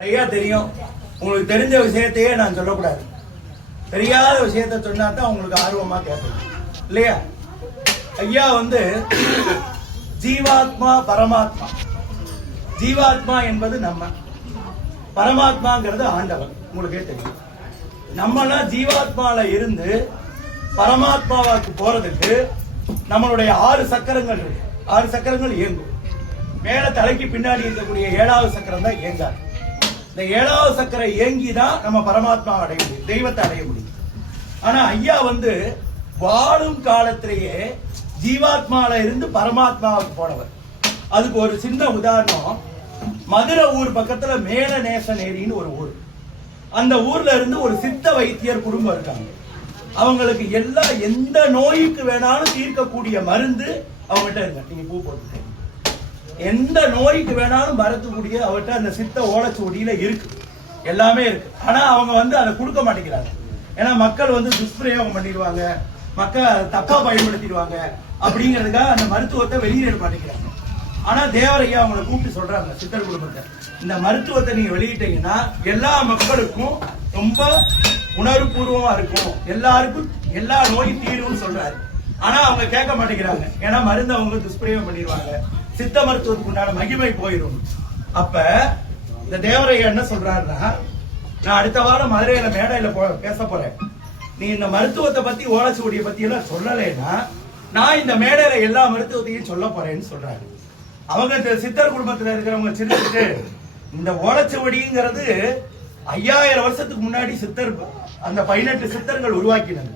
நிறைய தெரியும். உங்களுக்கு தெரிஞ்ச விஷயத்தையே நான் சொல்லக்கூடாது. தெரியாத விஷயத்த சொன்னா தான் உங்களுக்கு ஆர்வமா கேட்பீங்க இல்லையா? ஐயா ஜீவாத்மா பரமாத்மா. ஜீவாத்மா என்பது நம்ம, பரமாத்மாங்கிறது ஆண்டவன். உங்களுக்கே தெரியும். நம்மளாம் ஜீவாத்மால இருந்து பரமாத்மாவுக்கு போறதுக்கு நம்மளுடைய 6 சக்கரங்கள் இருக்கு. 6 சக்கரங்கள் இயங்கும். மேல தலைக்கு பின்னாடி இருக்கக்கூடிய 7வது சக்கரம் தான் இயங்காது. இந்த 7வது சக்கரை இயங்கிதான் நம்ம பரமாத்மா அடைய முடியும், தெய்வத்தை அடைய முடியும். ஆனா ஐயா வாழும் காலத்திலேயே ஜீவாத்மால இருந்து பரமாத்மாவுக்கு போனவர். அதுக்கு ஒரு சின்ன உதாரணம், மதுரை ஊர் பக்கத்துல மேலநேசநேரின்னு ஒரு ஊர். அந்த ஊர்ல இருந்து ஒரு சித்த வைத்தியர் குடும்பம் இருக்காங்க. அவங்களுக்கு எந்த நோய்க்கு வேணாலும் தீர்க்கக்கூடிய மருந்து அவங்ககிட்ட இருக்க. நீங்க பூ போட்டு எந்த நோய்க்கு வேணாலும் மறக்கக்கூடிய அவர்கிட்ட அந்த சித்த ஓலைச்சுவடியில இருக்கு, எல்லாமே இருக்கு. ஆனா அவங்க அதை கொடுக்க மாட்டேங்கிறாங்க. ஏன்னா மக்கள் துஷ்பிரயோகம் பண்ணிடுவாங்க, மக்கள் தப்பா பயன்படுத்திடுவாங்க அப்படிங்கிறதுக்காக அந்த மருத்துவத்தை வெளியிட மாட்டேங்கிறாங்க. ஆனா தேவரையா அவங்களை கூப்பிட்டு சொல்றாங்க, சித்தர் குடும்பத்தை, இந்த மருத்துவத்தை நீங்க வெளியிட்டீங்கன்னா எல்லா மக்களுக்கும் ரொம்ப உணர்வுபூர்வமா இருக்கும், எல்லாருக்கும் எல்லா நோயும் தீரும்னு சொல்றாரு. ஆனா அவங்க கேட்க மாட்டேங்கிறாங்க. ஏன்னா மருந்து அவங்க துஷ்பிரயோகம் பண்ணிடுவாங்க, சித்த மருத்துவத்துக்கு உண்டான மகிமை போயிடும். அப்ப இந்த தேவரையா என்ன சொல்றாருன்னா, நான் அடுத்த வாரம் மதுரையில மேடையில பேச போறேன். நீ இந்த மருத்துவத்தை பத்தி ஓலைச்சுவடியை பத்தி எல்லாம் சொல்லலைன்னா நான் இந்த மேடையில எல்லா மருத்துவத்தையும் சொல்ல போறேன்னு சொல்றாரு. அவங்க சித்தர் குடும்பத்துல இருக்கிறவங்க சிரிச்சுட்டு, இந்த ஓலைச்சுவடிங்கிறது 5000 வருஷத்துக்கு முன்னாடி சித்தர் அந்த 18 சித்தர்கள் உருவாக்கினது.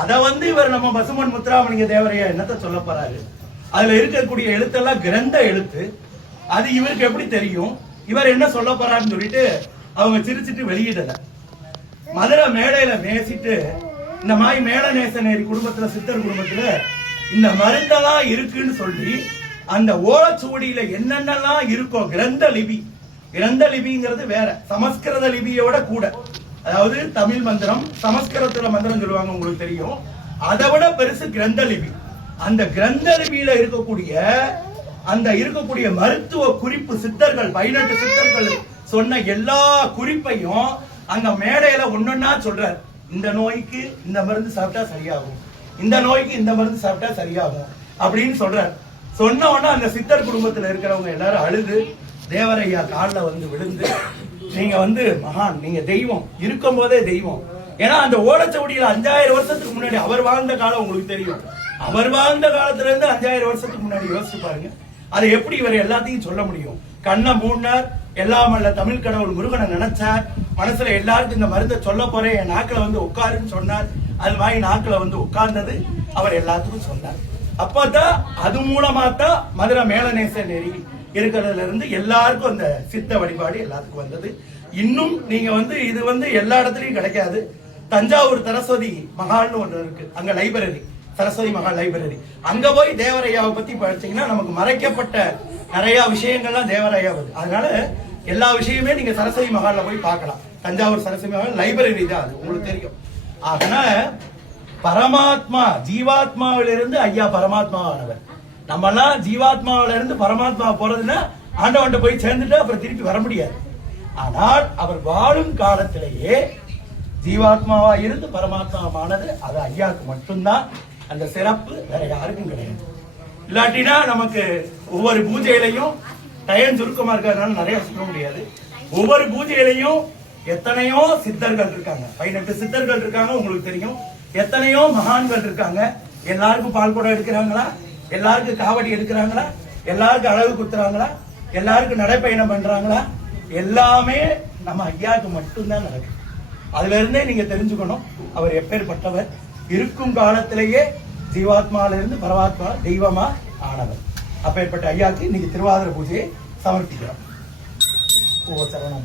அதை இவர் நம்ம பசுமன் முத்துராமலிங்க தேவரையா என்னத்த சொல்ல போறாரு? அதுல இருக்கக்கூடிய எழுத்தெல்லாம் கிரந்த எழுத்து. அது இவருக்கு எப்படி தெரியும்? இவர் என்ன சொல்ல போறாருன்னு சொல்லிட்டு அவங்க சிரிச்சுட்டு வெளியிடல. மதுரை மேடையில பேசிட்டு, இந்த மாதிரி மேலநேசநேரி குடும்பத்துல சித்தர் குடும்பத்துல இந்த மருந்தெல்லாம் இருக்குன்னு சொல்லி அந்த ஓலைச்சுவடியில என்னென்னலாம் இருக்கோ கிரந்த லிபி. கிரந்த லிபிங்கிறது வேற, சமஸ்கிருத லிபியோட கூட. அதாவது தமிழ் மந்திரம், சமஸ்கிருதத்துல மந்திரம் சொல்லுவாங்க, உங்களுக்கு தெரியும். அதை விட பெருசு கிரந்த லிபி. அந்த கிரந்த லிபியில இருக்கக்கூடிய மருத்துவ குறிப்பு சித்தர்கள் 18 சித்தர்கள் சொன்ன எல்லா குறிப்பையும் அங்க மேடையில ஒன்னொன்னா சொல்றாரு. இந்த நோய்க்கு இந்த மருந்து சாப்பிட்டா சரியாகும், இந்த நோய்க்கு இந்த மருந்து சாப்பிட்டா சரியாகும் அப்படின்னு சொல்றாரு. சொன்ன உடனே அந்த சித்தர் குடும்பத்துல இருக்கிறவங்க எல்லாரும் அழுது தேவரையா காலில் விழுந்து, நீங்க மகான், நீங்க தெய்வம், இருக்கும் போதே தெய்வம். ஏன்னா அந்த ஓலைச்சுவடியில 5000 வருஷத்துக்கு முன்னாடி அவர் வாழ்ந்த காலம் உங்களுக்கு தெரியும். அவர் வாழ்ந்த காலத்துல இருந்து 5000 வருஷத்துக்கு முன்னாடி யோசிச்சு பாருங்க. அதை எப்படி இவர் எல்லாத்தையும் சொல்ல முடியும்? கண்ணை மூடினார், எல்லாம் அல்ல தமிழ் கடவுள் முருகனை நினைச்சார், மனசுல எல்லாருக்கும் இந்த மருந்தை சொல்ல போறேன், என் நாக்கில உட்காருன்னு சொன்னார். அது மாதிரி நாக்கில உட்கார்ந்தது, அவர் எல்லாத்துக்கும் சொன்னார். அப்பதான் அது மூலமா தான் மதுரை மேலநேசநேரி இருக்கிறதுல இருந்து எல்லாருக்கும் அந்த சித்த வழிபாடு எல்லாத்துக்கும் வந்தது. இன்னும் நீங்க இது எல்லா இடத்துலயும் கிடைக்காது. தஞ்சாவூர் சரஸ்வதி மகால்னு ஒன்று இருக்கு, அங்க லைப்ரரி, சரஸ்வதி மகால் லைப்ரரி. அங்க போய் தேவரையாவை பத்தி படிச்சீங்கன்னா நமக்கு மறைக்கப்பட்ட நிறைய விஷயங்கள்லாம் தேவரையா வருது. அதனால எல்லா விஷயமே நீங்க சரஸ்வதி மகால்ல போய் பார்க்கலாம். தஞ்சாவூர் சரஸ்வதி மகால் லைப்ரரி தான், அது உங்களுக்கு தெரியும். அதனால பரமாத்மா ஜீவாத்மாவிலிருந்து ஐயா பரமாத்மாவானவர். நம்ம எல்லாம் ஜீவாத்மாவில இருந்து பரமாத்மா போறதுன்னா ஆண்டவன்ட்ட போய் சேர்ந்துட்டு அப்புறம் திருப்பி வர முடியாது. ஆனால் அவர் வாழும் காலத்திலேயே ஜீவாத்மாவா இருந்து பரமாத்மாவானது அது ஐயாவுக்கு மட்டும்தான். அந்த சிறப்பு வேற யாருக்கும் கிடையாது. இல்லாட்டினா நமக்கு ஒவ்வொரு பூஜையிலையும் டயம் சுருக்கமா இருக்கிறதுனால நிறைய சொல்ல முடியாது. ஒவ்வொரு பூஜையிலையும் எத்தனையோ சித்தர்கள் இருக்காங்க, 18 சித்தர்கள் இருக்காங்க, உங்களுக்கு தெரியும். எத்தனையோ மகான்கள் இருக்காங்க. எல்லாருக்கும் பால் குடம் எடுக்கிறாங்களா? எல்லாருக்கும் காவடி எடுக்கிறாங்களா? எல்லாருக்கும் அழகு குத்துறாங்களா? எல்லாருக்கும் நடைப்பயணம் பண்றாங்களா? எல்லாமே நம்ம ஐயாவுக்கு மட்டும்தான் நடக்குது. அதுல இருந்தே நீங்க தெரிஞ்சுக்கணும் அவர் எப்பேற்பட்டவர். இருக்கும் காலத்திலேயே ஜீவாத்மால இருந்து பரமாத்மா தெய்வமா ஆனவர். அப்பேற்பட்ட ஐயாவுக்கு இன்னைக்கு திருவாதிரை பூஜையை சமர்ப்பிக்கிறோம். ஓ சரவணா.